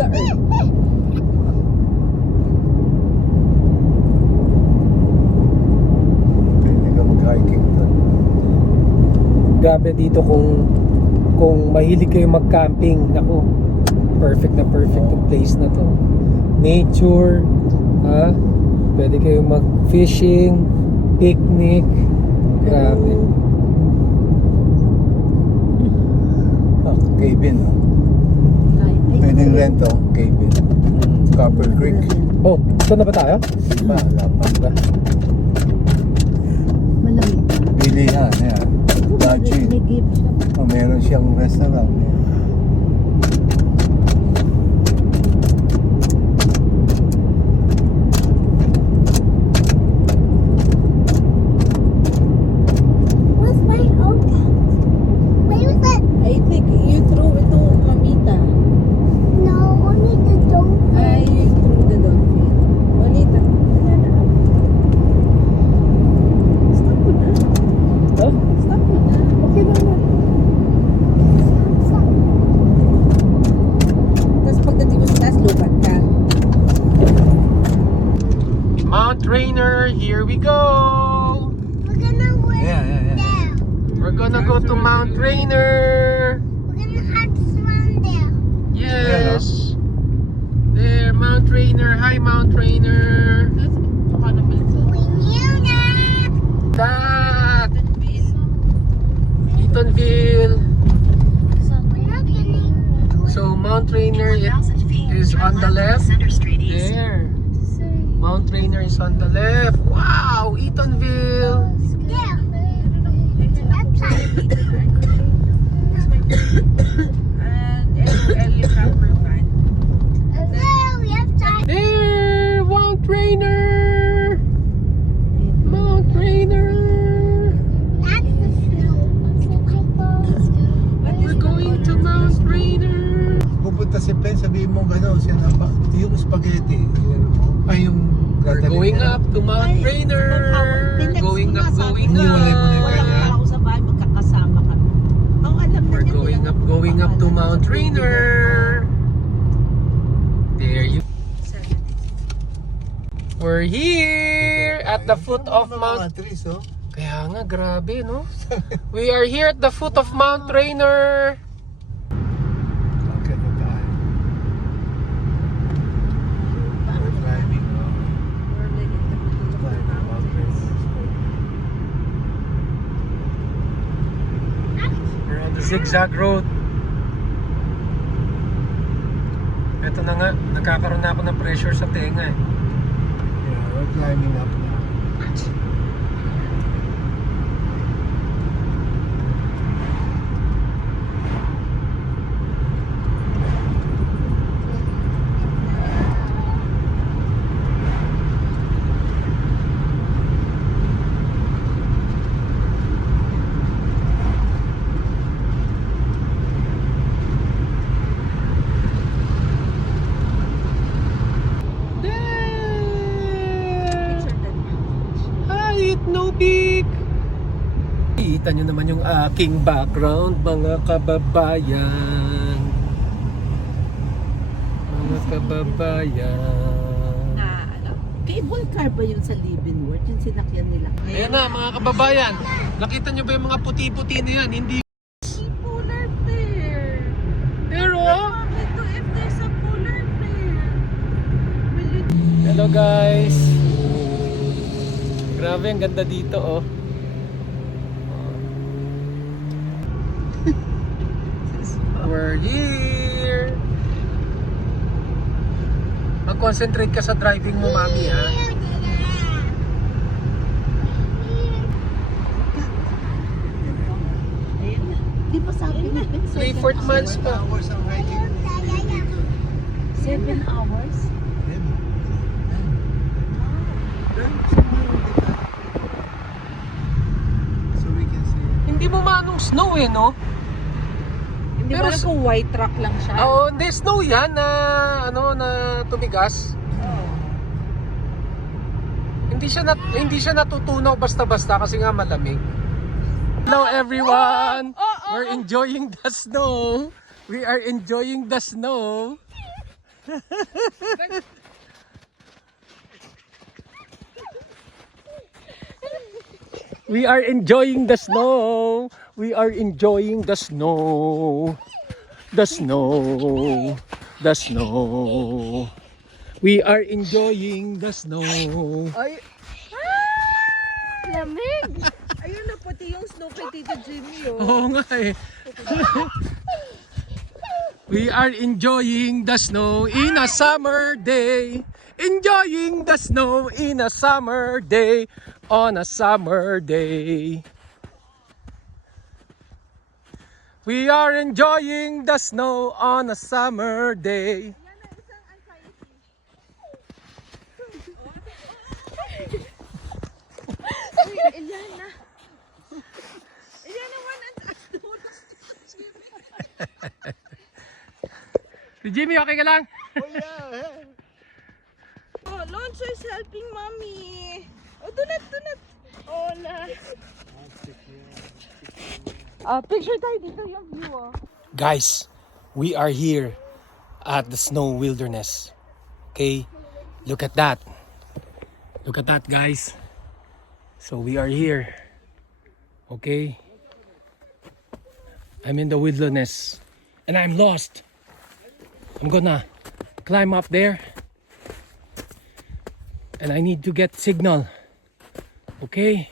the earth. Pwede ka mag-hiking doon. Grabe dito kung mahilig kayo mag-camping, naku, perfect na perfect yung place na to. Nature, ha? Pwede kayo mag-fishing, picnic. Grabe. Cabin. Pwedeng rent cabin. Copper Creek. Oh, ito na ba tayo? Diba? Lapan ba? Malamig na. Bilihan. Yan. Lodging. May gift shop. Oh, meron siyang restaurant. Where's my old Where was that? I think you threw it to Mamita. No, only the dog. I threw the dog feed. Mamita. Stop mo na. Huh? Stop mo na. Okay, Mama. Stop. Tapos pagdating mo sa taas, lupat ka. Mount Rainier, here we go! We're gonna wait Yeah. there. We're gonna go to Mount Rainier! We're gonna have to run there. Yes! There, Mount Rainier. Hi, Mount Rainier! We knew that. That! Eatonville! So we're not gonna. So, Mount Rainier is on the left. There. Mount Rainier is on the left. Wow! Eatonville! There. That side. There, left side. There! Mount Rainier! Mount Rainier! That's the snow. We're going to Mount Rainier! Pupunta si Pen, sabihin mo gano'n, siya na ba? Yung spaghetti. Ay, yung We're going up to Mount Rainier! Going up, going Iniwalay mo na yung up! kanya. Ako sa bahay, magkakasama kami. Ang alam na We're nila. going up to Mount Rainier! There you. We're here at the foot of Mount. trees, oh. Kaya nga, grabe, no? We are here at the foot of Mount Rainier. Okay na tayo. We're climbing, climbing Mount Rainier. We're on the zigzag road. Ito na nga, nagkakaroon na ako ng pressure sa tenga eh. Yeah, we're climbing up now. There! Hi, Itno Peak! Kita nyo naman yung aking background, mga kababayan. Mga kababayan. Na, ano, cable car ba yun sa Leavenworth? Yung sinakyan nila. Ayan na, mga kababayan. Nakita nyo ba yung mga puti-puti na yan? Hindi. Polar bear. Pero, Ito, if there's a polar bear. Will you... hello guys. Grabe, ang ganda dito oh. We're here. Mag-concentrate ka sa driving mo, mami, ha? Ayun na. Di ba sabi ni Ben, 3-4 months pa. Hours ang hiking. 7 hours? So we can see. Hindi mo manong snow eh, no? Hindi Pero ba alam kung white rock lang siya? Oo, hindi snow yan na ano na tumigas. Hindi siya natutunaw basta-basta kasi nga malamig. Hello everyone. We're enjoying the snow. We are enjoying the snow. We are enjoying the snow. We are enjoying the snow. The snow. The snow. We are enjoying the snow. Ay, Lamig. ayun na puti yung snow kay Tito Jimmy, oh. Oo nga eh. We are enjoying the snow in a summer day. Enjoying the snow in a summer day. On a summer day. We are enjoying the snow on a summer day. Eliana. Eliana, one and Si Jimmy, okay ka lang? Oh, Lonzo is helping mommy. Oh, dunat. Oh, na. Picture tayo dito yung view, oh. Guys, we are here at the snow wilderness. Okay? Look at that. Look at that, guys. So we are here. Okay? I'm in the wilderness and I'm lost. I'm gonna climb up there and I need to get signal. Okay?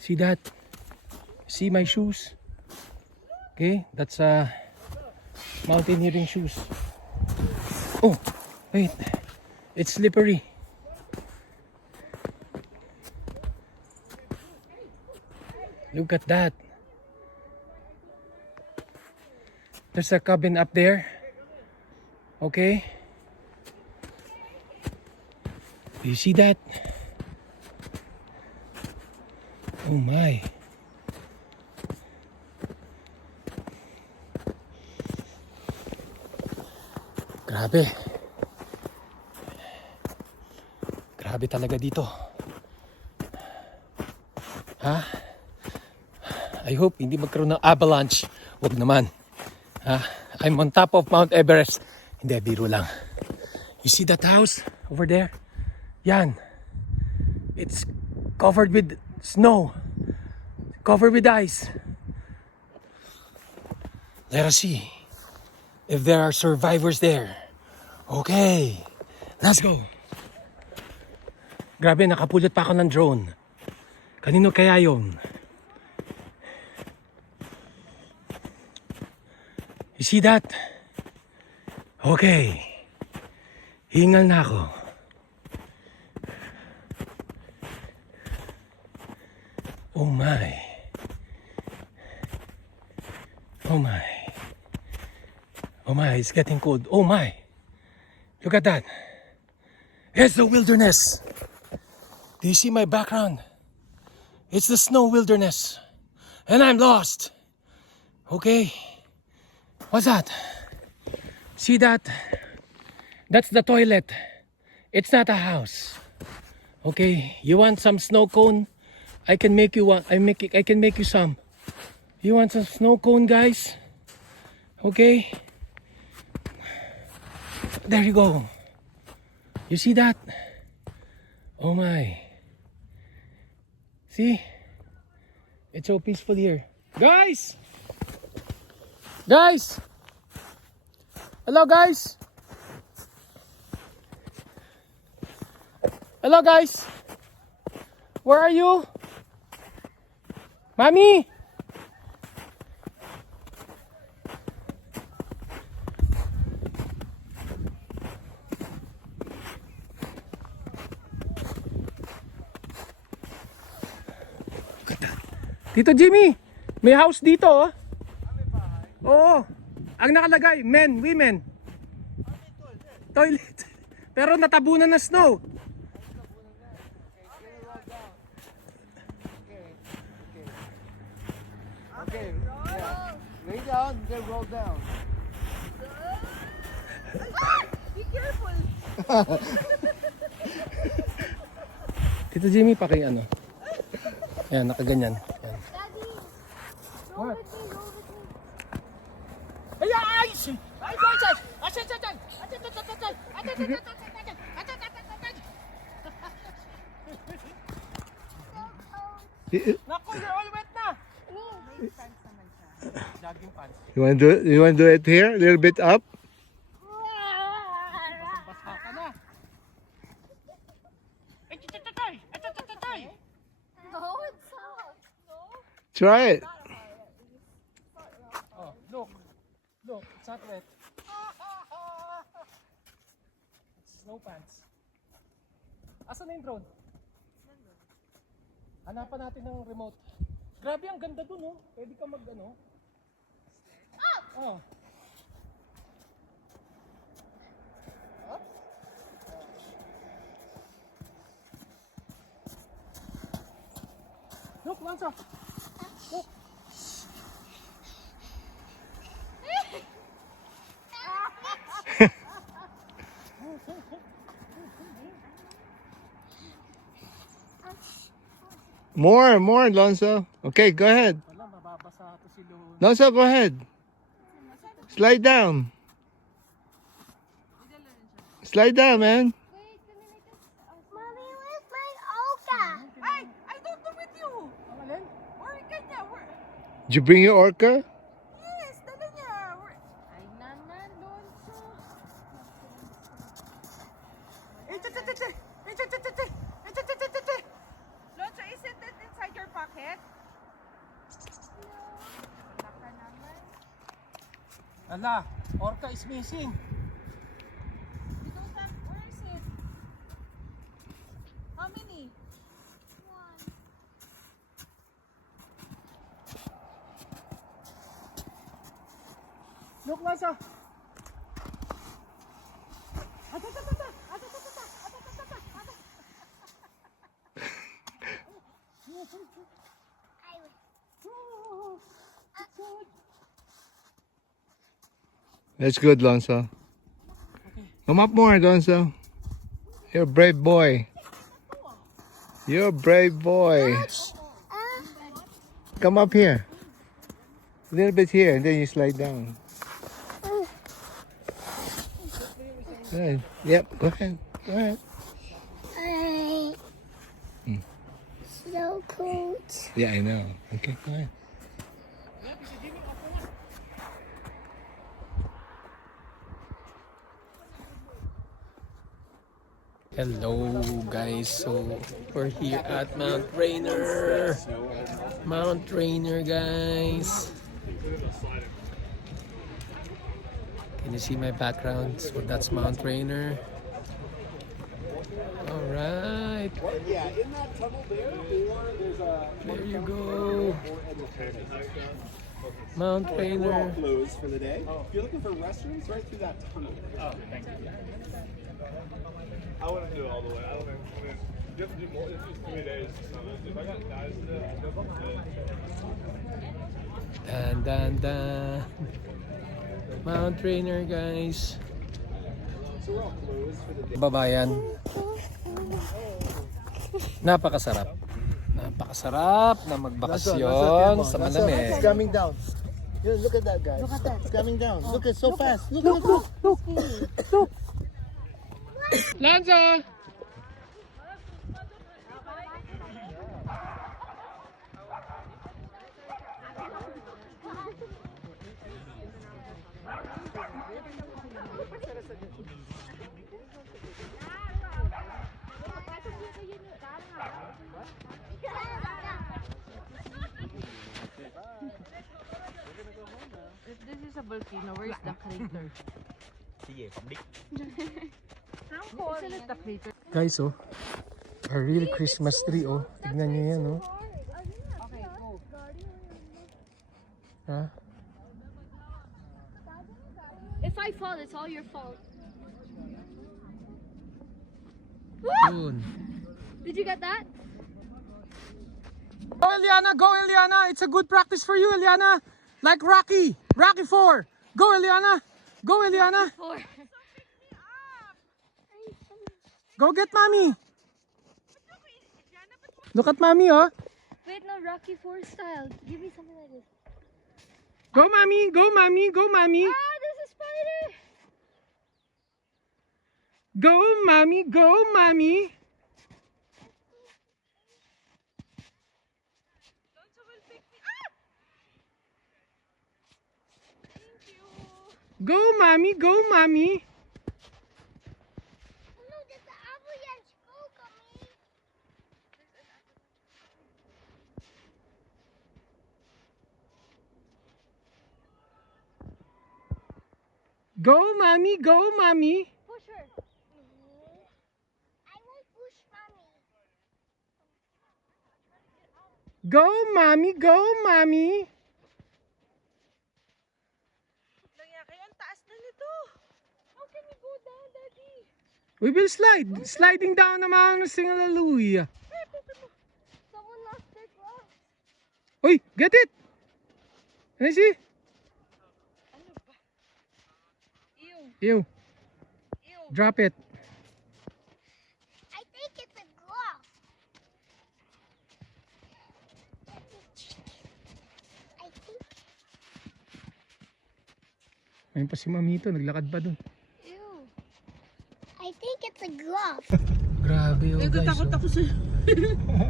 See that? See my shoes? Okay, that's mountaineering shoes. Oh, wait. It's slippery. Look at that. There's a cabin up there. Okay. Do you see that? Oh my. Grabe. Grabe talaga dito. Ha? I hope hindi magkaroon ng avalanche. Huwag naman. Ha? I'm on top of Mount Everest. Hindi, biro lang. You see that house over there? Yan. It's covered with snow. Covered with ice. Let us see if there are survivors there. Okay. Let's go. Grabe, nakapulot pa ako ng drone. Kanino kaya yun? You see that? Okay. Hingal na ako. Oh my. Oh my. Oh my, it's getting cold. Oh my. Look at that. It's the wilderness. Do you see my background? It's the snow wilderness. And I'm lost. Okay. What's that? See that? That's the toilet. It's not a house. Okay. You want some snow cone? I can make you one. I can make you some. You want some snow cone, guys? Okay. There you go. You see that? Oh my. See? It's so peaceful here. Guys! Guys! Hello, guys! Hello, guys! Where are you? Mommy! Tito Jimmy, may house dito, oh. Oo. Ang nakalagay, men, women. Toilet. Pero natabunan na snow. Okay, yeah. Lay down, then roll down. Be careful. Tito Jimmy, paki ano. Ayan, nakaganyan. Ayan. Daddy, roll with me, roll with me. Naku, you're all wet na. Jogging pants. You want to do it here? A little bit up? Basa ka na. No, it's not. Try it. Oh, look. Look, it's not wet. It's snow pants. Asan na yung drone? Hanapan natin ng remote. Grabe, ang ganda dun, oh. Pwede ka mag, ano. Oh. Look, Lanza. Look. More, Alonso. Okay, go ahead. Wala, mababasa to si Lon. Alonso, go ahead. Slide down. Slide down, man. Mommy, where's my Olga? I don't know with you. Ang alin? Or kanya, Did you bring your orca? yes, dala niya. Ay, naman, Lonso. Lonso, isn't it inside your pocket? Wala ka naman. Ala, orca is missing. You don't have, where is it? How many? Look, Lanza. That's good, Alonso. Come up more, Alonso. You're a brave boy. You're a brave boy. Come up here. A little bit here, and then you slide down. Good. Yep, go ahead. Go ahead. So cold. Yeah, I know. Okay, go ahead. Hello guys, so we're here at Mount Rainier. Mount Rainier, guys. Can you see my background? So that's Mount Rainier. Alright. Yeah, in that tunnel there, there's a There you go. Mount we're all Rainier. closed for the day. If you're looking for restrooms, right through that tunnel. Oh, thank you. I wouldn't do it all the way. I don't think. I mean, you have to do more. It's just 3 days. So if I got guys Dan dan dan. Mount Rainier, guys. So we're all closed for the day. Babayan. Napakasarap. Napakasarap na magbakasyon sa malamig. It's coming down. Look at that, guys. Look at that. It's coming down. Look at so fast. Look at it. Lanza! If this is a volcano, where is the crater? Isn't it the crater? Guys, oh. A real Christmas tree, oh. Tignan nyo yan, oh. Okay, go. Ha? If I fall, it's all your fault. Yun. Did you get that? Go, Eliana! Go, Eliana! It's a good practice for you, Eliana! Like Rocky! Rocky 4! Go, Eliana! Go, Eliana! Four. Go get mommy! Look at mommy, oh! Wait, no, Rocky 4 style. Give me something like this. Go, mommy! Go, mommy! Go, mommy! Ah, there's a spider! Go, mommy, go, mommy. Lonzo will pick me up. Thank you. Go, mommy, go, mommy. No, that's the avalanche. Go, Gummy. Go, mommy, go, mommy. Push her. I won't push Mommy. Go, mommy, go, mommy. Laya kayo, ang taas na nito. How can we go down, Daddy? We will slide. Sliding down the mountain, sing hallelujah. Someone lost their glove. Oi, get it. Can I see? Ano ba? Ew. Ew. Ew. Drop it. I think it's a glove. I think Ayun pa si Mamito, naglakad pa dun. Ew. I think it's a glove. Grabe, oh guys. Takot ako sa...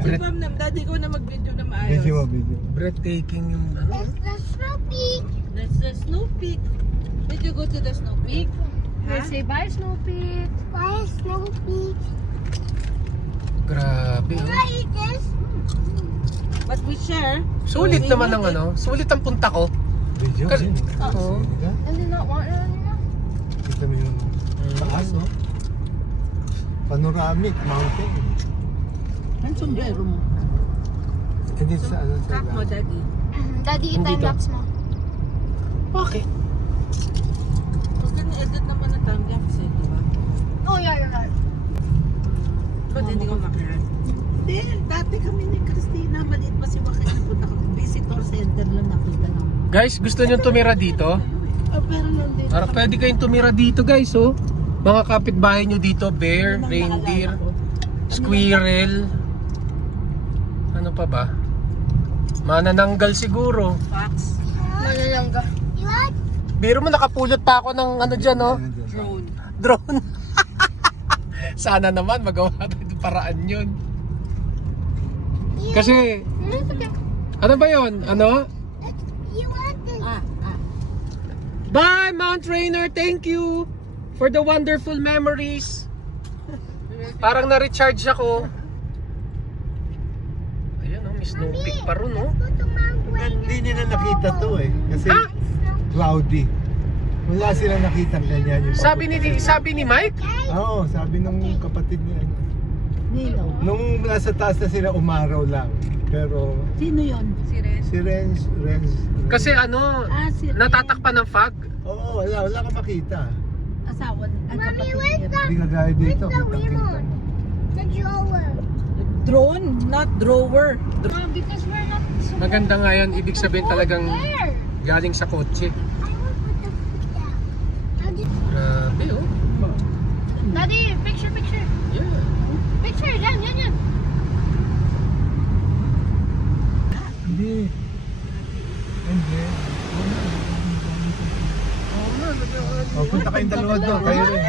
Si Ma'am Nam, Daddy ko na mag-video na maayos. Video mo, video. Breathtaking yung ano. That's the Snow Peak. That's the Snow Peak. Did you go to the Snow Peak? Huh? Say bye, Snoopy. Why is Snow Peak? Grabe, Can oh. I eat this? But we share. Sulit naman ang ano. Sulit ang punta ko. Video, Kasi- video. Oo. I did not want it anymore. Kita mo yung taas, no? Panoramic mountain. Ang sombrero mo. Hindi sa ano sa Pack mo, Daddy. Daddy, Hindi time to. lapse mo. Bakit? Huwag ka na-edit naman na time lapse, di ba? Oh, yeah, you're right. Ba't hindi ko makihan? Hindi, dati kami ni Christina, maliit pa si Joaquin, napunta kami. Visitor center lang nakita namin. Guys, gusto nyo tumira dito? Pero nandito. Para pwede kayong tumira dito, guys, oh. Mga kapitbahay nyo dito, bear, reindeer, squirrel. Ano pa ba? Manananggal siguro. Fox. Mananangga. You want? Biro mo, nakapulot pa ako ng ano dyan, oh. Drone. Drone. Sana naman magawa natin yung paraan yun. Kasi, ano ba yun? Ano? You want this? Bye, Mount Rainier. Thank you for the wonderful memories. Parang na-recharge ako. Ayan, oh, Miss Snow Peak pa ron, oh. Go to Mount Wayne. Hindi nila nakita to eh. Kasi Ha? cloudy. Wala silang nakitang ganyan yung Sabi ni Mike? Oo, sabi nung kapatid niya. Nino. Nung nasa taas na sila, umaraw lang. Pero Sino yon? Si Ren. si Renz. Kasi ano, Si Ren. natatakpan ng fog. Oo, wala kang makita. Asawa ng Mommy, where's the, Hindi ka gaya where's dito. the kitang-kita. remote? The drawer. Drone, not drawer. Because we're not supposed Maganda nga yan, ibig sabihin to go talagang there. galing sa kotse. I will put the foot down. I'll just Grabe, oh. Daddy, picture. Yeah. Picture, yan. Hindi. Hindi. Oh, punta kayong dalawa doon. Kayo rin.